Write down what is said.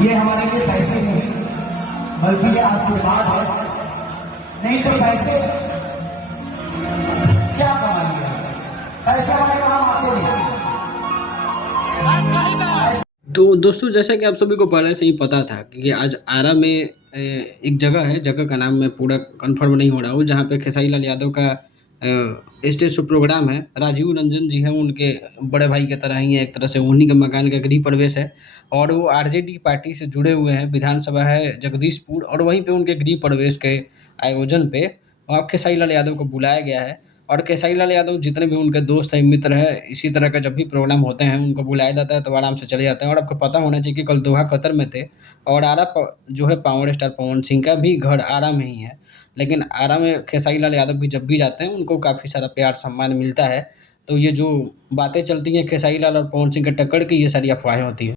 ये हमारे लिए पैसे नहीं बल्कि ये आशीर्वाद है। नहीं तो पैसे क्या कमाएंगे, पैसे हमारे काम आते नहीं। तो दोस्तों, जैसा कि आप सभी को पहले से ही पता था कि आज आरा में एक जगह है, जगह का नाम मैं पूरा कंफर्म नहीं हो रहा हूँ, जहाँ पे खेसारी लाल यादव का स्टेज शो प्रोग्राम है। राजीव रंजन जी हैं, उनके बड़े भाई की तरह ही है, एक तरह से उन्हीं के मकान का गृह प्रवेश है और वो आरजेडी पार्टी से जुड़े हुए हैं। विधानसभा है जगदीशपुर और वहीं पे उनके गृह प्रवेश के आयोजन पे खेसारी लाल यादव को बुलाया गया है। और खेसारी लाल यादव जितने भी उनके दोस्त हैं, मित्र हैं, इसी तरह का जब भी प्रोग्राम होते हैं उनको बुलाया जाता है तो आराम से चले जाते हैं। और आपको पता होना चाहिए कि कल दोहा कतर में थे और आरा जो है पावर स्टार पवन सिंह का भी घर आरा में ही है। लेकिन आरा में खेसारी लाल यादव भी जब भी जाते हैं उनको काफ़ी सारा प्यार सम्मान मिलता है। तो ये जो बातें चलती हैं खेसारी लाल और पवन सिंह के टक्कर की, ये सारी अफवाहें होती हैं।